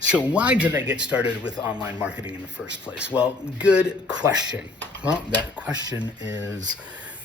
So why did I get started with online marketing in the first place? Well, good question. Well, that question is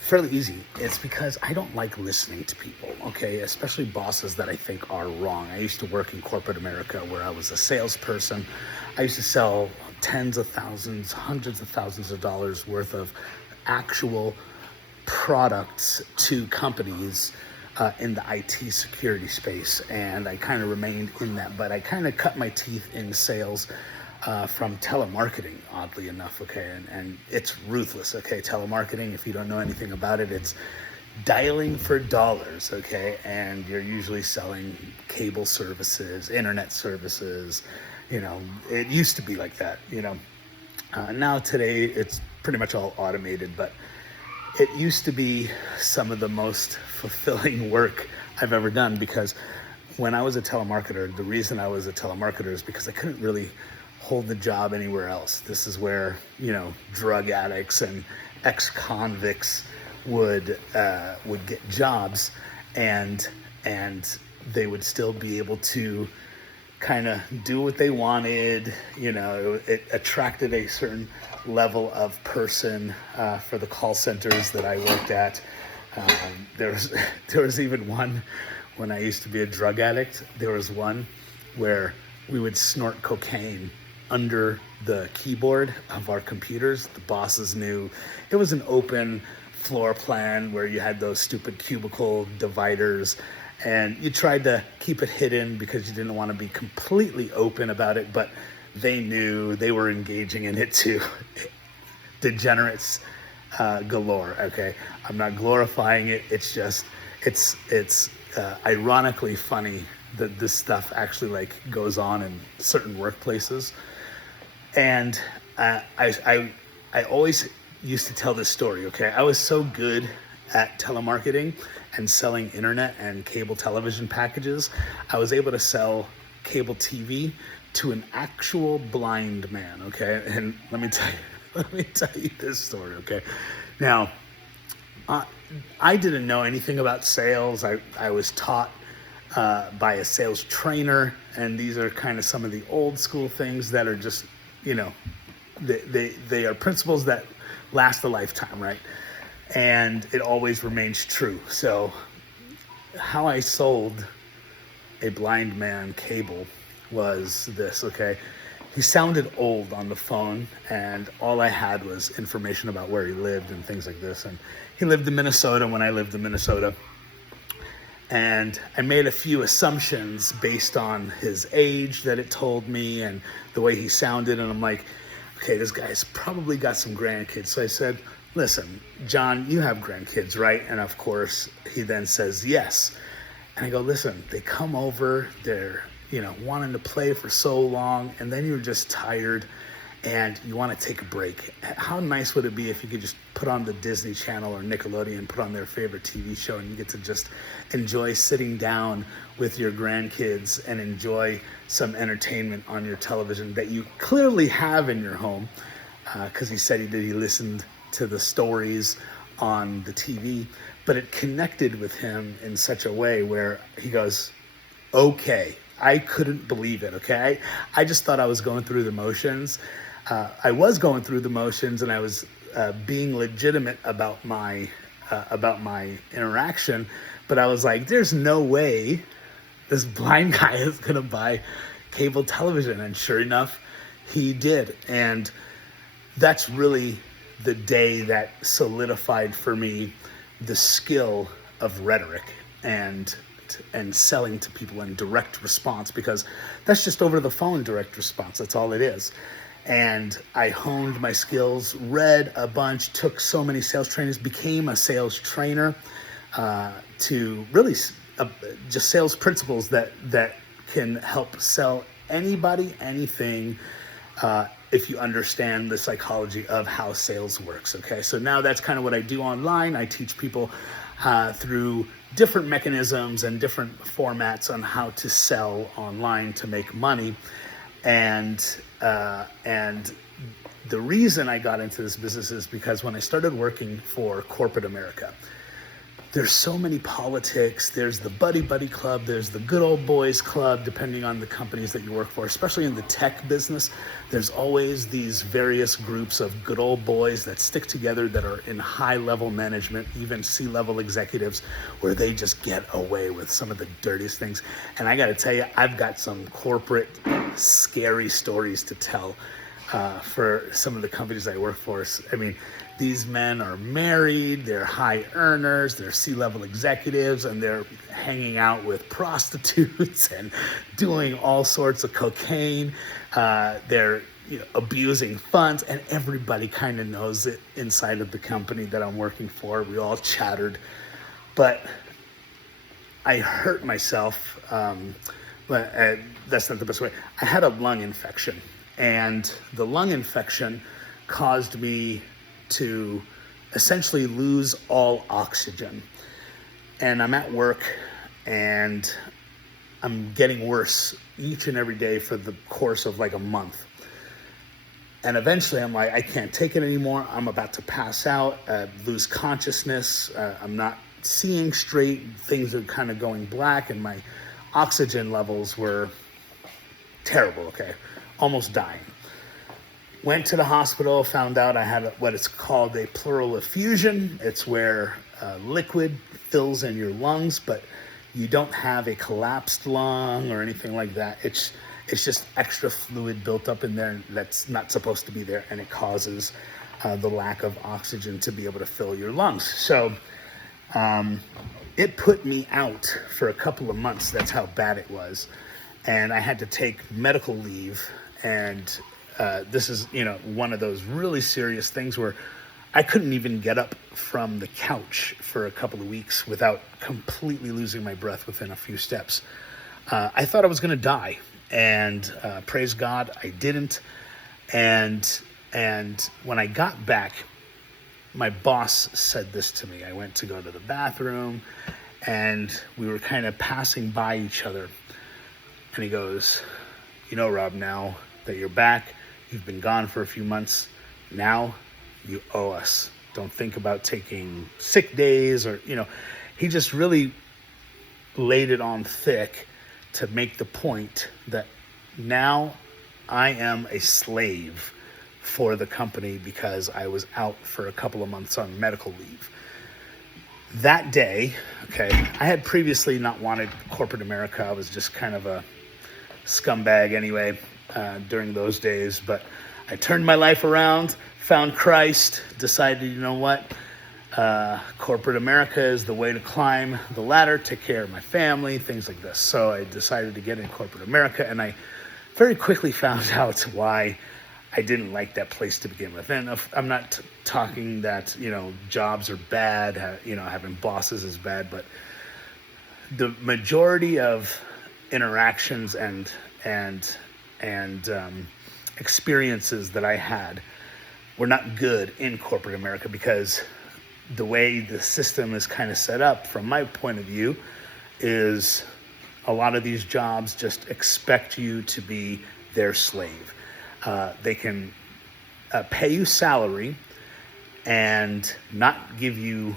fairly easy. It's because I don't like listening to people, okay? Especially bosses that I think are wrong. I used to work in corporate America where I was a salesperson. I used to sell tens of thousands, hundreds of thousands of dollars worth of actual products to companies in the IT security space, and I kind of remained in that, but I kind of cut my teeth in sales from telemarketing, oddly enough, okay, and it's ruthless, okay, telemarketing, if you don't know anything about it, it's dialing for dollars, okay, and you're usually selling cable services, internet services, it used to be like that, now today it's pretty much all automated, but it used to be some of the most fulfilling work I've ever done, because when I was a telemarketer, the reason I was a telemarketer is because I couldn't really hold the job anywhere else. This is where, drug addicts and ex-convicts would get jobs, and they would still be able to kind of do what they wanted. It attracted a certain level of person for the call centers that I worked at. There was even one when I used to be a drug addict. There was one where we would snort cocaine under the keyboard of our computers. The bosses knew. It was an open floor plan where you had those stupid cubicle dividers, and you tried to keep it hidden because you didn't want to be completely open about it, but they knew, they were engaging in it too. Degenerates galore, okay? I'm not glorifying it. It's just, it's ironically funny that this stuff actually goes on in certain workplaces. And I always used to tell this story, okay? I was so good at telemarketing and selling internet and cable television packages, I was able to sell cable TV to an actual blind man, okay? And let me tell you this story, okay? Now, I didn't know anything about sales. I was taught by a sales trainer, and these are kind of some of the old school things that are just, they are principles that last a lifetime, right? And it always remains true. So how I sold a blind man cable was this, okay? He sounded old on the phone, and all I had was information about where he lived and things like this. And he lived in Minnesota when I lived in Minnesota. And I made a few assumptions based on his age that it told me and the way he sounded. And I'm like, okay, this guy's probably got some grandkids. So I said, listen, John, you have grandkids, right? And of course, he then says yes. And I go, listen, they come over, they're, wanting to play for so long, and then you're just tired and you want to take a break. How nice would it be if you could just put on the Disney Channel or Nickelodeon, put on their favorite TV show, and you get to just enjoy sitting down with your grandkids and enjoy some entertainment on your television that you clearly have in your home, because he said he listened to the stories on the TV, but it connected with him in such a way where he goes, okay. I couldn't believe it, okay? I just thought I was going through the motions. I was going through the motions, and I was being legitimate about my interaction, but I was like, there's no way this blind guy is gonna buy cable television. And sure enough, he did. And that's really the day that solidified for me the skill of rhetoric and selling to people in direct response, because that's just over the phone direct response. That's all it is. And I honed my skills, read a bunch, took so many sales trainings, became a sales trainer to really just sales principles that can help sell anybody anything if you understand the psychology of how sales works, okay? So now that's kind of what I do online. I teach people through different mechanisms and different formats on how to sell online to make money. And the reason I got into this business is because when I started working for corporate America, there's so many politics. There's the buddy club. There's the good old boys club, depending on the companies that you work for. Especially in the tech business, there's always these various groups of good old boys that stick together that are in high level management, even C-level executives, where they just get away with some of the dirtiest things. And I got to tell you, I've got some corporate scary stories to tell for some of the companies I work for. I mean, these men are married, they're high earners, they're C-level executives, and they're hanging out with prostitutes and doing all sorts of cocaine. They're abusing funds, and everybody kind of knows it inside of the company that I'm working for. We all chattered, but I hurt myself, but that's not the best way. I had a lung infection, and the lung infection caused me to essentially lose all oxygen. And I'm at work and I'm getting worse each and every day for the course of like a month. And eventually I'm like, I can't take it anymore. I'm about to pass out, lose consciousness. I'm not seeing straight. Things are kind of going black, and my oxygen levels were terrible, okay? Almost dying. Went to the hospital, found out I had what it's called a pleural effusion. It's where liquid fills in your lungs, but you don't have a collapsed lung or anything like that. It's just extra fluid built up in there that's not supposed to be there, and it causes the lack of oxygen to be able to fill your lungs. So it put me out for a couple of months. That's how bad it was. And I had to take medical leave, and this is, one of those really serious things where I couldn't even get up from the couch for a couple of weeks without completely losing my breath within a few steps. I thought I was going to die, and praise God, I didn't. And when I got back, my boss said this to me. I went to go to the bathroom, and we were kind of passing by each other. And he goes, Rob, now that you're back, you've been gone for a few months. Now you owe us. Don't think about taking sick days or, he just really laid it on thick to make the point that now I am a slave for the company because I was out for a couple of months on medical leave. That day, okay, I had previously not wanted corporate America. I was just kind of a scumbag anyway during those days, but I turned my life around, found Christ, decided, corporate America is the way to climb the ladder, take care of my family, things like this. So I decided to get in corporate America, and I very quickly found out why I didn't like that place to begin with. And I'm not talking that, jobs are bad, having bosses is bad, but the majority of interactions and experiences that I had were not good in corporate America, because the way the system is kind of set up, from my point of view, is a lot of these jobs just expect you to be their slave. They can pay you salary and not give you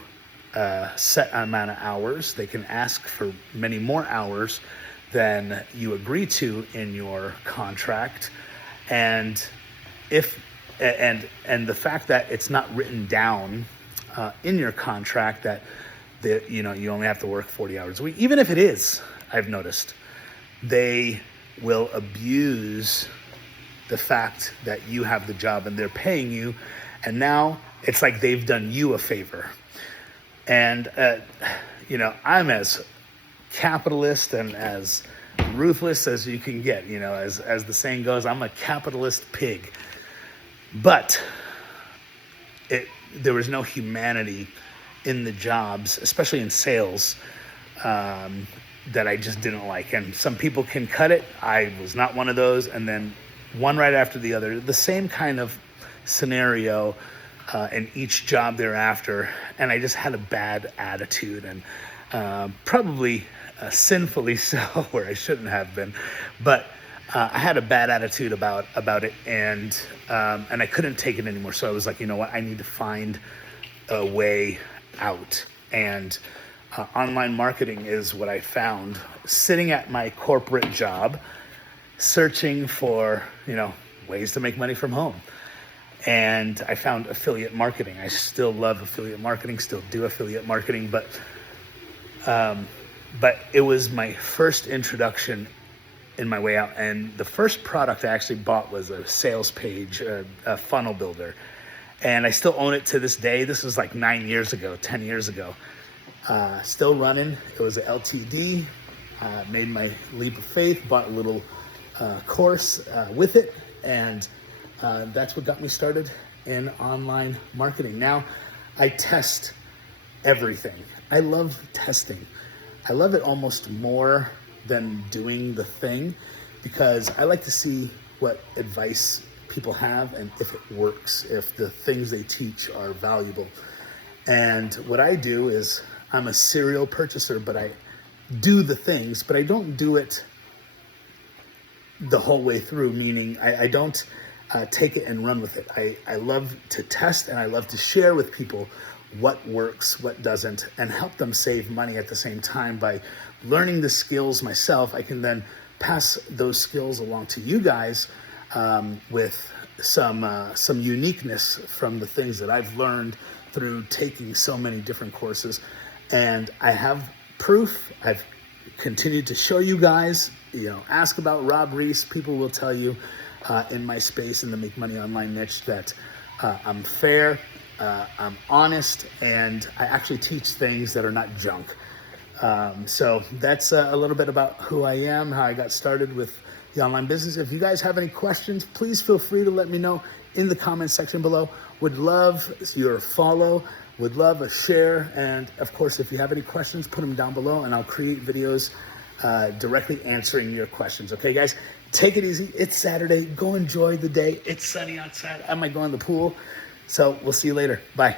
a set amount of hours. They can ask for many more hours than you agree to in your contract. And the fact that it's not written down in your contract that you only have to work 40 hours a week, even if it is, I've noticed, they will abuse the fact that you have the job and they're paying you, and now it's like they've done you a favor. And I'm as capitalist and as ruthless as you can get, as the saying goes, I'm a capitalist pig. But there was no humanity in the jobs, especially in sales, that I just didn't like. And some people can cut it. I was not one of those. And then one right after the other, the same kind of scenario in each job thereafter. And I just had a bad attitude, and probably sinfully so, where I shouldn't have been. But I had a bad attitude about it, and I couldn't take it anymore. So I was like, I need to find a way out. And Online marketing is what I found sitting at my corporate job, searching for, ways to make money from home. And I found affiliate marketing. I still love affiliate marketing, still do affiliate marketing, but it was my first introduction in my way out. And the first product I actually bought was a sales page, a funnel builder. And I still own it to this day. This was like 10 years ago. Still running. It was a LTD. Made my leap of faith, bought a little course with it. And that's what got me started in online marketing. Now I test everything. I love testing. I love it almost more than doing the thing, because I like to see what advice people have and if it works, if the things they teach are valuable. And what I do is I'm a serial purchaser, but I do the things, but I don't do it the whole way through, meaning I don't take it and run with it. I love to test, and I love to share with people what works, what doesn't, and help them save money at the same time. By learning the skills myself, I can then pass those skills along to you guys with some uniqueness from the things that I've learned through taking so many different courses. And I have proof. I've continued to show you guys, ask about Rob Reese. People will tell you in my space, in the Make Money Online niche, that I'm fair, I'm honest, and I actually teach things that are not junk. So that's a little bit about who I am, how I got started with the online business. If you guys have any questions, please feel free to let me know in the comments section below. Would love your follow, would love a share, and of course, if you have any questions, put them down below, and I'll create videos directly answering your questions. Okay, guys, take it easy. It's Saturday. Go enjoy the day. It's sunny outside. I might go in the pool. So we'll see you later. Bye.